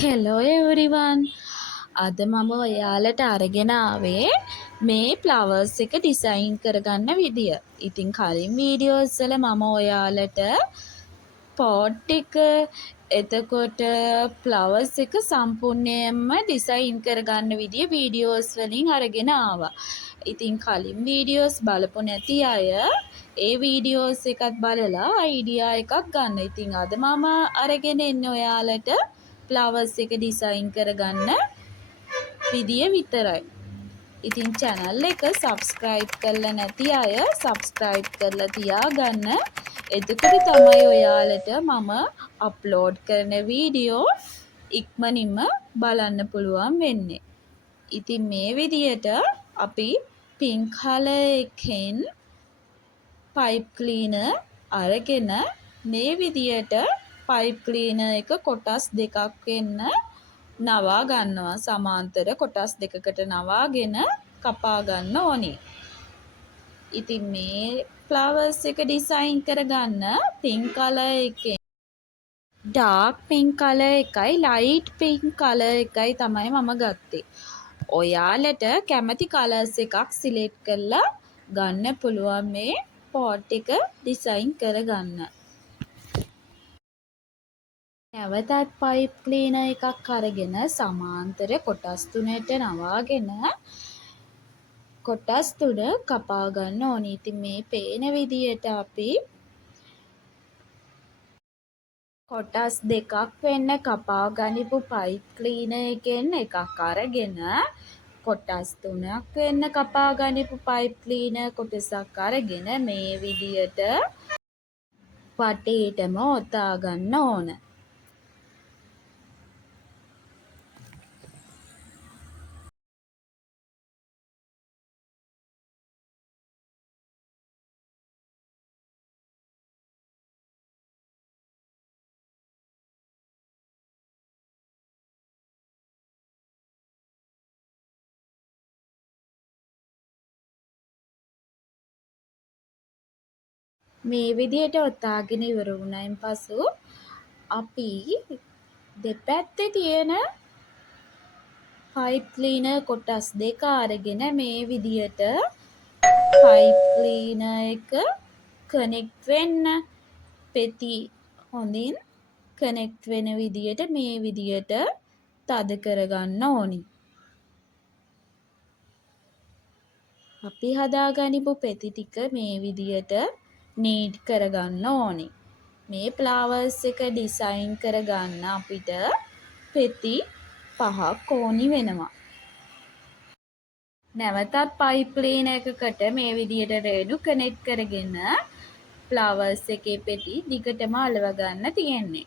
Hello everyone අද මම ඔයාලට අරගෙන ආවේ මේ ෆ්ලවර්ස් එක ඩිසයින් කරගන්න විදිය. ඉතින් කලින් වීඩියෝස් වල මම ඔයාලට පොට් එක එතකොට ෆ්ලවර්ස් එක සම්පූර්ණයෙන්ම ඩිසයින් කරගන්න විදිය වීඩියෝස් වලින් අරගෙන ආවා. ඉතින් කලින් වීඩියෝස් බලපු නැති අය ඒ වීඩියෝස් එකත් බලලා අයිඩියා එකක් ගන්න. ඉතින් අද මම අරගෙන එන්නේ ඔයාලට ෆ්ලවර්ස් එක ඩිසයින් කරගන්න විදිය විතරයි. ඉතින් channel එක subscribe කරලා නැති අය subscribe කරලා තියාගන්න. එතකොට තමයි ඔයාලට මම අප්ලෝඩ් කරන වීඩියෝ ඉක්මනින්ම බලන්න පුළුවන් වෙන්නේ. ඉතින් මේ විදියට අපි pink color එකෙන් pipe cleaner අරගෙන මේ විදියට pipe cleaner එක කොටස් දෙකක් වෙන්න නවා ගන්නවා. සමාන්තර කොටස් දෙකකට නවාගෙන කපා ගන්න ඕනේ. ඉතින් මේ ෆ්ලවර්ස් එක ඩිසයින් කරගන්න pink color එකෙන් dark pink color එකයි light pink color එකයි තමයි මම ගත්තේ. ඔයාලට කැමති කලර්ස් එකක් සිලෙක්ට් කරලා ගන්න පුළුවන් මේ පොට් එක ඩිසයින් කරගන්න. නැවතත් පයිප් ක්ලීනර් එකක් අරගෙන සමාන්තර කොටස් තුනට නවාගෙන කොටස් තුන කපා ගන්න ඕනේ. ඉතින් මේ පේන විදියට අපි කොටස් දෙකක් වෙන්න කපා ගනිපු පයිප් ක්ලීනර් එකෙන් එකක් අරගෙන කොටස් තුනක් වෙන්න කපා ගනිපු පයිප් ක්ලීනර් කොටසක් අරගෙන මේ විදියට වටේටම ඔතා ගන්න ඕන. මේ විදියට ඔතාගෙන ඉවර වුණායින් පසු අපි දෙපැත්තේ තියෙන පයිප් ක්ලීනර් කොටස් දෙක අරගෙන මේ විදියට පයිප් ක්ලීනර් එක කනෙක්ට් වෙන්න පෙති හොඳින් කනෙක්ට් වෙන විදියට මේ විදියට තද කරගන්න ඕනි. අපි හදාගනිපු පෙති ටික මේ විදියට නීට් කරගන්න ඕනි. මේ ෆ්ලවර්ස් එක ඩිසයින් කරගන්න අපිට පෙති 5ක් ඕනි වෙනවා. නැවතත් පයිප් ක්ලීනර් එකකට මේ විදියට රේඩු කනෙක්ට් කරගෙන ෆ්ලවර්ස් එකේ පෙති දිගටම අලව ගන්න තියෙන්නේ.